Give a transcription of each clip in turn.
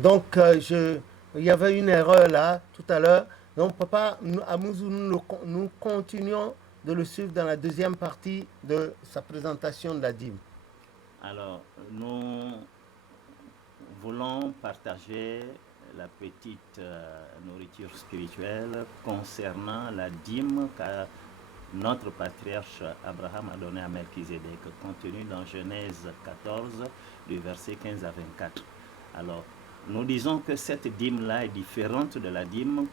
Donc, il y avait une erreur là, tout à l'heure. Donc, papa, Amouzou, nous continuons de le suivre dans la deuxième partie de sa présentation de la dîme. Alors, nous voulons partager la petite nourriture spirituelle concernant la dîme que notre patriarche Abraham a donnée à Melchizedek, contenue dans Genèse 14, du verset 15 à 24. Alors, nous disons que cette dîme-là est différente de la dîme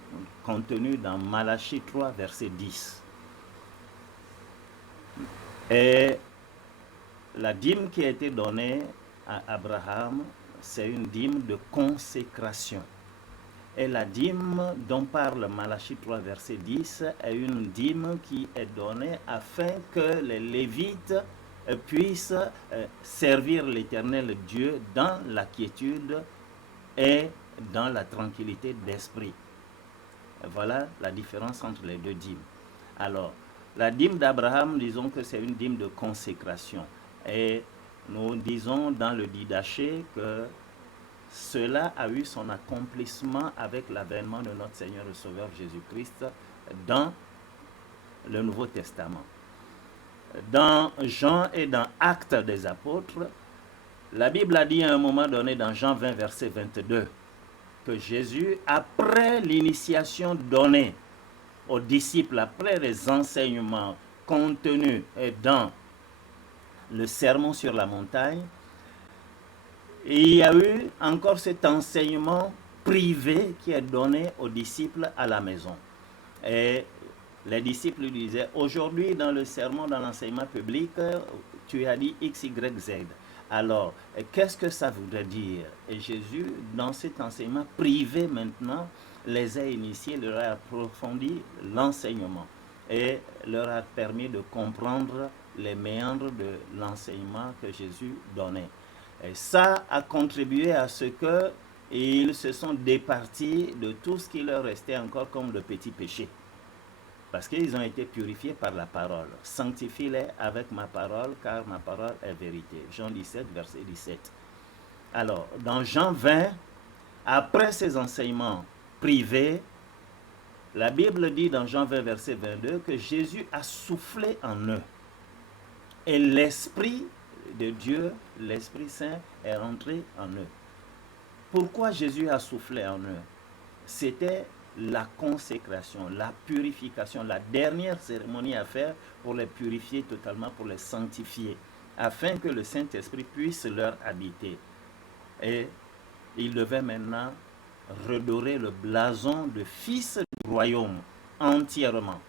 contenue dans Malachie 3, verset 10. Et la dîme qui a été donnée à Abraham, c'est une dîme de consécration. Et la dîme dont parle Malachie 3, verset 10, est une dîme qui est donnée afin que les Lévites puissent servir l'Éternel Dieu dans la quiétude et dans la tranquillité d'esprit. Voilà la différence entre les deux dîmes. Alors, la dîme d'Abraham, disons que c'est une dîme de consécration. Et nous disons dans le Didaché que cela a eu son accomplissement avec l'avènement de notre Seigneur et Sauveur Jésus-Christ dans le Nouveau Testament. Dans Jean et dans Actes des Apôtres, la Bible a dit à un moment donné dans Jean 20, verset 22, que Jésus, après l'initiation donnée aux disciples, après les enseignements contenus dans le sermon sur la montagne, il y a eu encore cet enseignement privé qui est donné aux disciples à la maison. Et les disciples lui disaient, aujourd'hui dans le sermon, dans l'enseignement public, tu as dit X, Y, Z. Alors, qu'est-ce que ça voudrait dire? Et Jésus, dans cet enseignement privé maintenant, les a initiés, leur a approfondi l'enseignement et leur a permis de comprendre les méandres de l'enseignement que Jésus donnait. Et ça a contribué à ce qu'ils se sont départis de tout ce qui leur restait encore comme le petit péché. Parce qu'ils ont été purifiés par la parole. Sanctifie-les avec ma parole, car ma parole est vérité. Jean 17, verset 17. Alors, dans Jean 20, après ces enseignements privés, la Bible dit dans Jean 20, verset 22, que Jésus a soufflé en eux. Et l'Esprit de Dieu, l'Esprit Saint, est rentré en eux. Pourquoi Jésus a soufflé en eux? C'était la consécration, la purification, la dernière cérémonie à faire pour les purifier totalement, pour les sanctifier, afin que le Saint-Esprit puisse leur habiter. Et ils devaient maintenant redorer le blason de fils du royaume entièrement.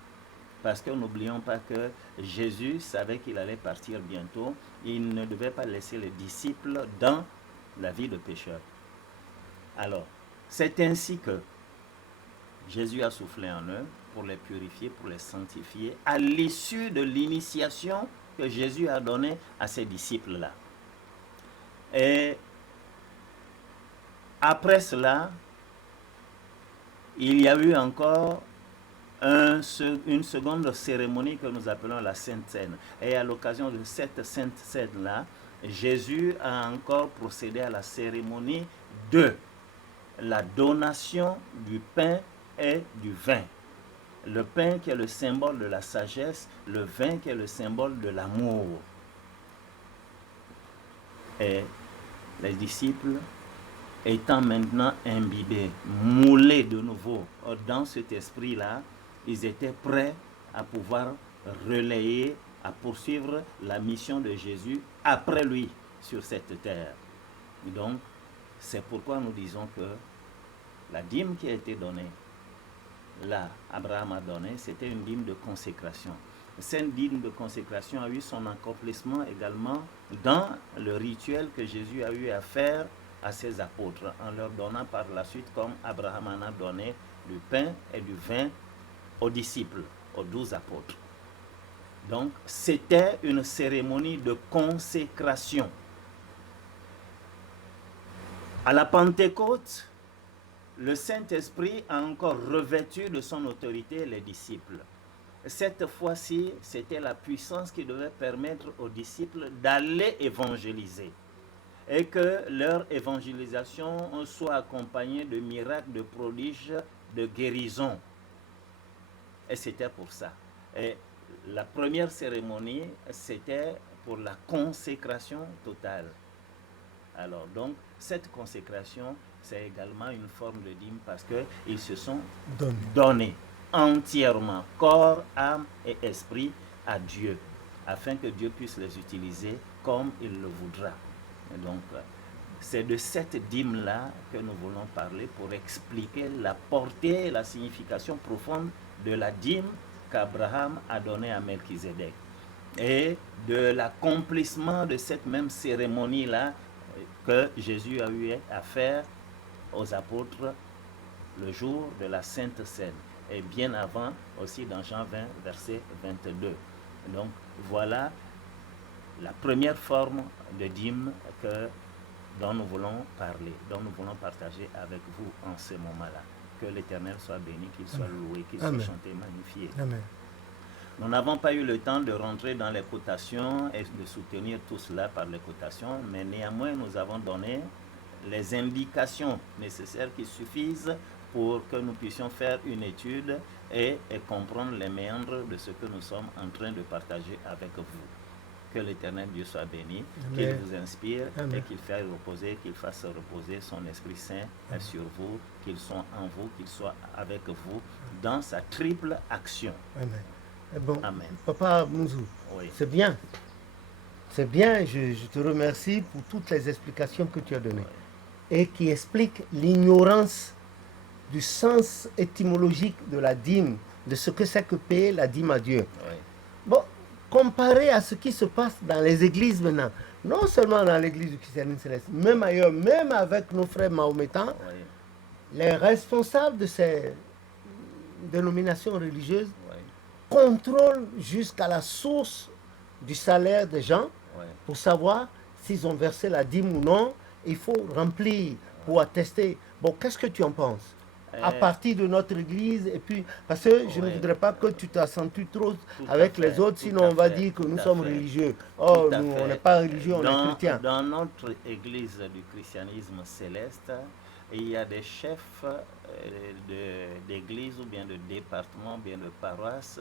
Parce que n'oublions pas que Jésus savait qu'il allait partir bientôt. Il ne devait pas laisser les disciples dans la vie de pécheur. Alors, c'est ainsi que Jésus a soufflé en eux pour les purifier, pour les sanctifier, à l'issue de l'initiation que Jésus a donnée à ses disciples-là. Et après cela, il y a eu encore une seconde cérémonie que nous appelons la Sainte Seine. Et à l'occasion de cette Sainte Seine-là, Jésus a encore procédé à la cérémonie de la donation du pain et du vin. Le pain qui est le symbole de la sagesse, le vin qui est le symbole de l'amour. Et les disciples, étant maintenant imbibés, moulés de nouveau dans cet esprit-là, ils étaient prêts à pouvoir relayer, à poursuivre la mission de Jésus après lui sur cette terre. Et donc, c'est pourquoi nous disons que la dîme qui a été donnée, là, Abraham a donné, c'était une dîme de consécration. Cette dîme de consécration a eu son accomplissement également dans le rituel que Jésus a eu à faire à ses apôtres, en leur donnant par la suite, comme Abraham en a donné, du pain et du vin aux disciples, aux 12 apôtres. Donc, c'était une cérémonie de consécration. À la Pentecôte, le Saint-Esprit a encore revêtu de son autorité les disciples. Cette fois-ci, c'était la puissance qui devait permettre aux disciples d'aller évangéliser. et que leur évangélisation soit accompagnée de miracles, de prodiges, de guérisons. Et c'était pour ça. Et la première cérémonie, c'était pour la consécration totale. Alors donc, cette consécration, c'est également une forme de dîme parce qu'ils se sont donnés entièrement, corps, âme et esprit à Dieu, afin que Dieu puisse les utiliser comme il le voudra. Et donc, c'est de cette dîme-là que nous voulons parler pour expliquer la portée et la signification profonde de la dîme qu'Abraham a donnée à Melchizedek et de l'accomplissement de cette même cérémonie-là que Jésus a eu à faire aux apôtres le jour de la Sainte Seine et bien avant aussi dans Jean 20, verset 22. Donc voilà la première forme de dîme dont nous voulons parler, dont nous voulons partager avec vous en ce moment-là. Que l'Éternel soit béni, qu'il soit loué, qu'il soit chanté, magnifié. Amen. Nous n'avons pas eu le temps de rentrer dans les cotations et de soutenir tout cela par les cotations, mais néanmoins nous avons donné les indications nécessaires qui suffisent pour que nous puissions faire une étude et comprendre les méandres de ce que nous sommes en train de partager avec vous. Que l'Éternel Dieu soit béni, qu'il vous inspire et qu'il fasse reposer son Esprit Saint sur vous, qu'il soit en vous, qu'il soit avec vous dans sa triple action. Amen. Bon, Amen. Papa Mouzou, Oui. c'est bien. C'est bien, je te remercie pour toutes les explications que tu as données et qui expliquent l'ignorance du sens étymologique de la dîme, de ce que c'est que payer la dîme à Dieu. Oui. Bon, comparé à ce qui se passe dans les églises maintenant, non seulement dans l'église du christianisme céleste, même ailleurs, même avec nos frères mahométans, Oui. les responsables de ces dénominations religieuses Oui. contrôlent jusqu'à la source du salaire des gens Oui. pour savoir s'ils ont versé la dîme ou non. Il faut remplir pour attester. Bon, qu'est-ce que tu en penses à partir de notre église? Et puis, parce que je ne voudrais pas que tu t'accentues trop avec les autres, sinon on va dire que nous sommes religieux. Oh, nous, on n'est pas religieux, on est chrétiens. Dans notre église du christianisme céleste, il y a des chefs d'église ou bien de département, ou bien de paroisse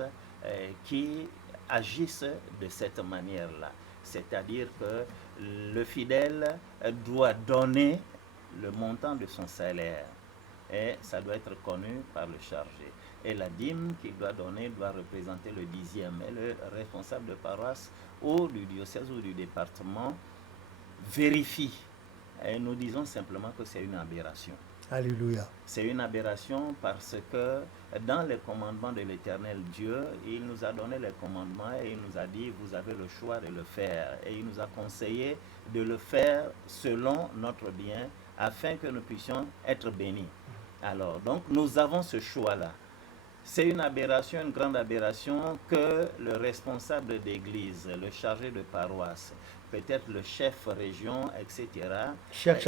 qui agissent de cette manière-là. C'est-à-dire que le fidèle doit donner le montant de son salaire et ça doit être connu par le chargé. Et la dîme qu'il doit donner doit représenter le 10e. Et le responsable de paroisse ou du diocèse ou du département vérifie. Et nous disons simplement que c'est une aberration. Alléluia. C'est une aberration parce que dans les commandements de l'Éternel Dieu, il nous a donné les commandements et il nous a dit, vous avez le choix de le faire. Et il nous a conseillé de le faire selon notre bien afin que nous puissions être bénis. Alors, donc, nous avons ce choix-là. C'est une aberration, une grande aberration que le responsable d'église, le chargé de paroisse, peut-être le chef région, etc., cherche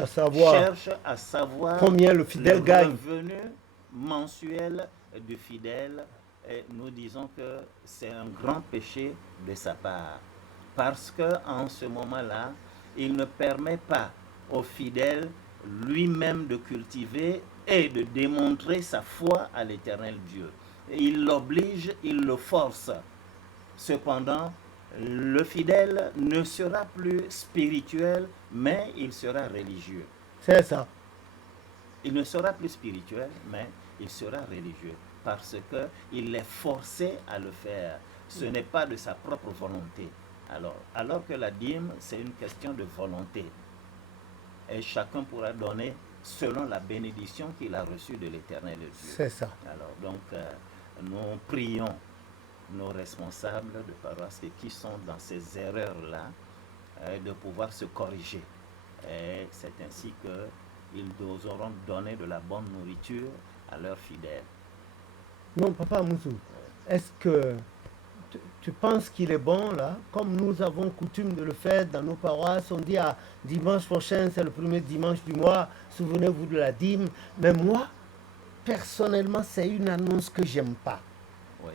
à savoir combien le fidèle gagne. Le revenu mensuel du fidèle, et nous disons que c'est un grand péché de sa part. Parce qu'en ce moment-là, il ne permet pas au fidèle lui-même de cultiver et de démontrer sa foi à l'Éternel Dieu. Il l'oblige, il le force. Cependant, le fidèle ne sera plus spirituel, mais il sera religieux. C'est ça. Il ne sera plus spirituel, mais il sera religieux, parce qu'il est forcé à le faire. Ce n'est pas de sa propre volonté. Alors que la dîme, c'est une question de volonté. Et chacun pourra donner selon la bénédiction qu'il a reçue de l'Éternel Dieu. C'est ça. Alors donc, nous prions nos responsables de paroisse qui sont dans ces erreurs-là, de pouvoir se corriger. Et c'est ainsi qu'ils oseront donner de la bonne nourriture à leurs fidèles. Non, Papa Mouzou, est-ce que tu penses qu'il est bon, là, comme nous avons coutume de le faire dans nos paroisses, on dit dimanche prochain, c'est le premier dimanche du mois, souvenez-vous de la dîme. Mais moi, personnellement, c'est une annonce que j'aime pas. Oui.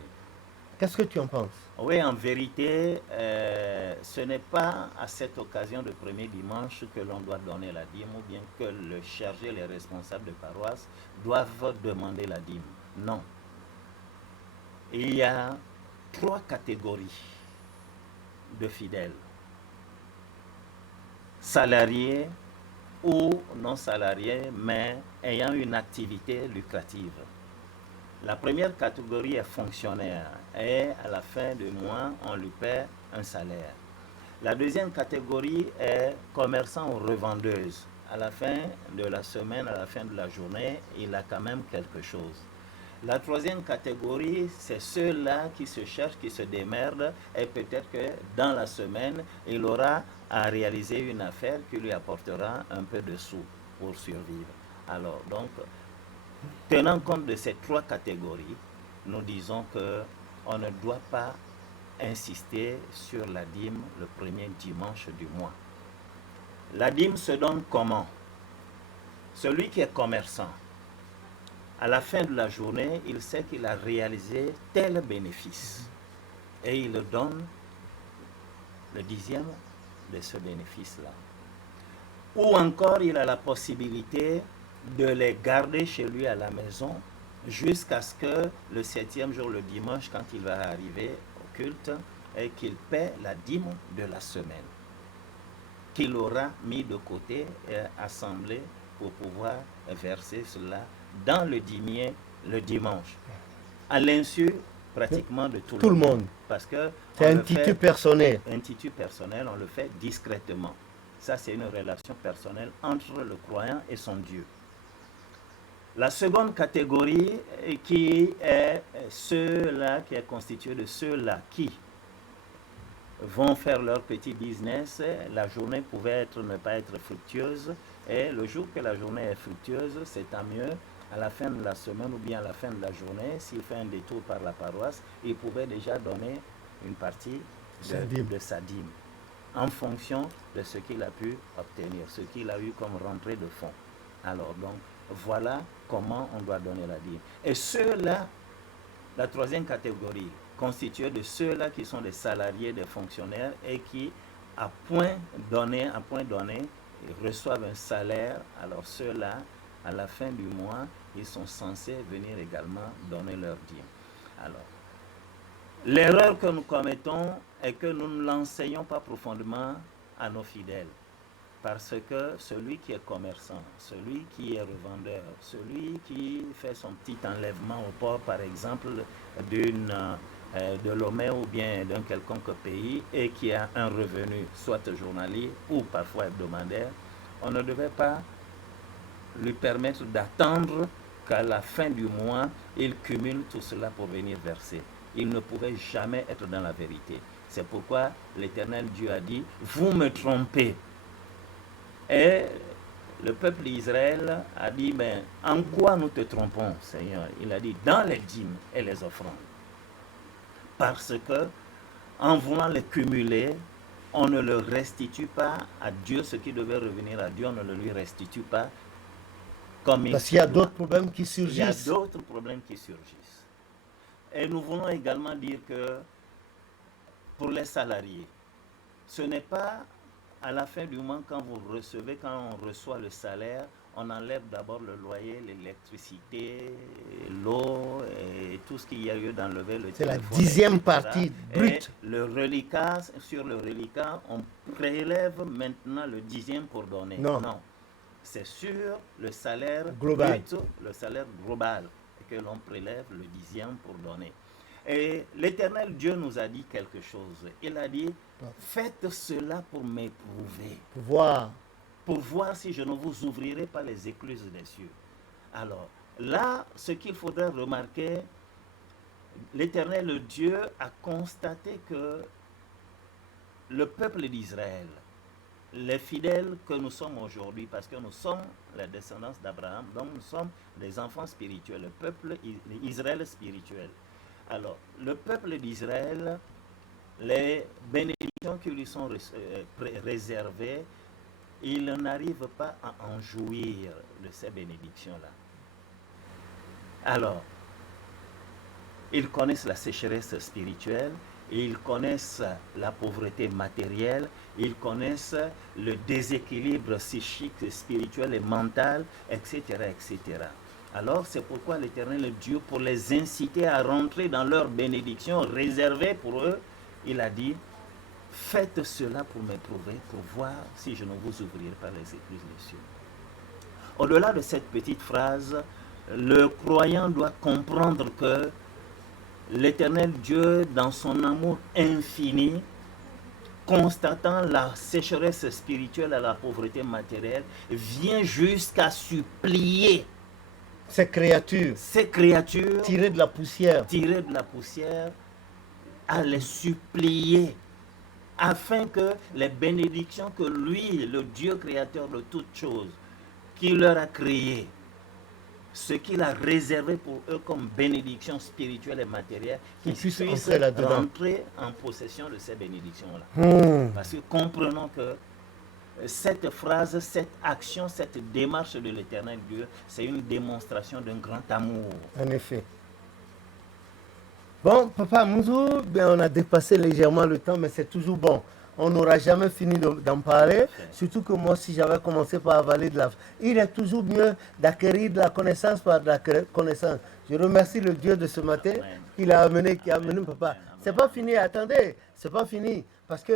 Qu'est-ce que tu en penses? Oui, en vérité, ce n'est pas à cette occasion de premier dimanche que l'on doit donner la dîme ou bien que le clergé, les responsables de paroisse doivent demander la dîme. Non. Il y a 3 catégories de fidèles. Salariés ou non salariés, mais ayant une activité lucrative. La première catégorie est fonctionnaire et à la fin du mois, on lui paie un salaire. La deuxième catégorie est commerçant ou revendeuse. À la fin de la semaine, à la fin de la journée, il a quand même quelque chose. La troisième catégorie, c'est ceux-là qui se cherchent, qui se démerdent et peut-être que dans la semaine, il aura à réaliser une affaire qui lui apportera un peu de sous pour survivre. Alors, donc, tenant compte de ces 3 catégories, nous disons qu'on ne doit pas insister sur la dîme le premier dimanche du mois. La dîme se donne comment? Celui qui est commerçant, à la fin de la journée, il sait qu'il a réalisé tel bénéfice et il donne le 10e de ce bénéfice-là. Ou encore, il a la possibilité de les garder chez lui à la maison jusqu'à ce que le 7e jour, le dimanche, quand il va arriver au culte, et qu'il paie la dîme de la semaine, qu'il aura mis de côté et assemblé pour pouvoir verser cela dans le dîmier le dimanche, à l'insu pratiquement de tout le monde. Parce que c'est un titre personnel. Un titre personnel, on le fait discrètement. Ça, c'est une relation personnelle entre le croyant et son Dieu. La seconde catégorie qui est ceux-là, qui est constituée de ceux-là qui vont faire leur petit business, la journée pouvait ne pas être fructueuse, et le jour que la journée est fructueuse, c'est tant mieux. À la fin de la semaine ou bien à la fin de la journée, s'il fait un détour par la paroisse, il pouvait déjà donner une partie de sa dîme, en fonction de ce qu'il a pu obtenir, ce qu'il a eu comme rentrée de fonds. Alors donc, voilà comment on doit donner la dîme. Et ceux-là, la troisième catégorie, constituée de ceux-là qui sont des salariés, des fonctionnaires et qui, à point donné, reçoivent un salaire. Alors ceux-là, à la fin du mois, ils sont censés venir également donner leur dîme. Alors, l'erreur que nous commettons est que nous ne l'enseignons pas profondément à nos fidèles. Parce que celui qui est commerçant, celui qui est revendeur, celui qui fait son petit enlèvement au port, par exemple, de Lomé ou bien d'un quelconque pays et qui a un revenu, soit journalier ou parfois hebdomadaire, on ne devait pas lui permettre d'attendre qu'à la fin du mois, il cumule tout cela pour venir verser. Il ne pouvait jamais être dans la vérité. C'est pourquoi l'Éternel Dieu a dit, vous me trompez. Et le peuple d'Israël a dit, mais en quoi nous te trompons, Seigneur? Il a dit, dans les dîmes et les offrandes. Parce que, en voulant les cumuler, on ne le restitue pas à Dieu, ce qui devait revenir à Dieu, on ne le lui restitue pas comme il. Parce qu'il y a d'autres problèmes qui surgissent. Il y a d'autres problèmes qui surgissent. Et nous voulons également dire que pour les salariés, ce n'est pas à la fin du mois, quand on reçoit le salaire, on enlève d'abord le loyer, l'électricité, l'eau et tout ce qu'il y a eu d'enlever. C'est la 10e partie brute. Et le reliquat, sur le reliquat, on prélève maintenant le 10e pour donner. Non. C'est sur le salaire global, brut, le salaire global, que l'on prélève le 10e pour donner. Et l'Éternel Dieu nous a dit quelque chose. Il a dit, faites cela pour m'éprouver. Pour voir si je ne vous ouvrirai pas les écluses des cieux. Alors, là, ce qu'il faudrait remarquer, l'Éternel Dieu a constaté que le peuple d'Israël, les fidèles que nous sommes aujourd'hui, parce que nous sommes la descendance d'Abraham, donc nous sommes des enfants spirituels, le peuple Israël spirituel. Alors, le peuple d'Israël, les bénédictions qui lui sont réservées, il n'arrive pas à en jouir de ces bénédictions-là. Alors, Ils connaissent la sécheresse spirituelle, ils connaissent la pauvreté matérielle, ils connaissent le déséquilibre psychique, spirituel et mental, etc., etc. Alors c'est pourquoi l'Éternel Dieu, pour les inciter à rentrer dans leur bénédiction réservée pour eux, il a dit, faites cela pour m'éprouver, pour voir si je ne vous ouvrirai pas les écluses des cieux. Au-delà de cette petite phrase, le croyant doit comprendre que l'Éternel Dieu, dans son amour infini, constatant la sécheresse spirituelle et la pauvreté matérielle, vient jusqu'à supplier ces créatures tirées de la poussière, à les supplier, afin que les bénédictions que lui, le Dieu créateur de toutes choses, qui leur a créé, ce qu'il a réservé pour eux comme bénédiction spirituelle et matérielle, qu'ils puissent rentrer en possession de ces bénédictions-là. Parce que comprenons que cette phrase, cette action, cette démarche de l'Éternel Dieu, c'est une démonstration d'un grand amour. En effet. Bon, Papa Mouzou, bien, on a dépassé légèrement le temps, mais c'est toujours bon. On n'aura jamais fini d'en parler, surtout que moi, si j'avais commencé par avaler de la... Il est toujours mieux d'acquérir de la connaissance par de la connaissance. Je remercie le Dieu de ce matin qui a amené Papa. C'est pas fini, attendez, c'est pas fini, parce que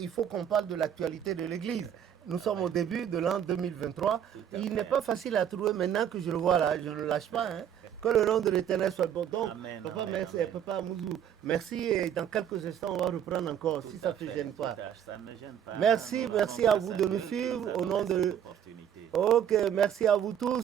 il faut qu'on parle de l'actualité de l'Église. Nous sommes au début de l'an 2023. Il n'est pas facile à trouver maintenant que je le vois là, je ne le lâche pas. Hein. Que le nom de l'Éternel soit bon. Donc, Papa, merci, Papa Mouzou, merci. Et dans quelques instants, on va reprendre encore, si ça ne te gêne pas. Ça ne me gêne pas. Merci à vous de nous suivre au nom de... Ok, merci à vous tous.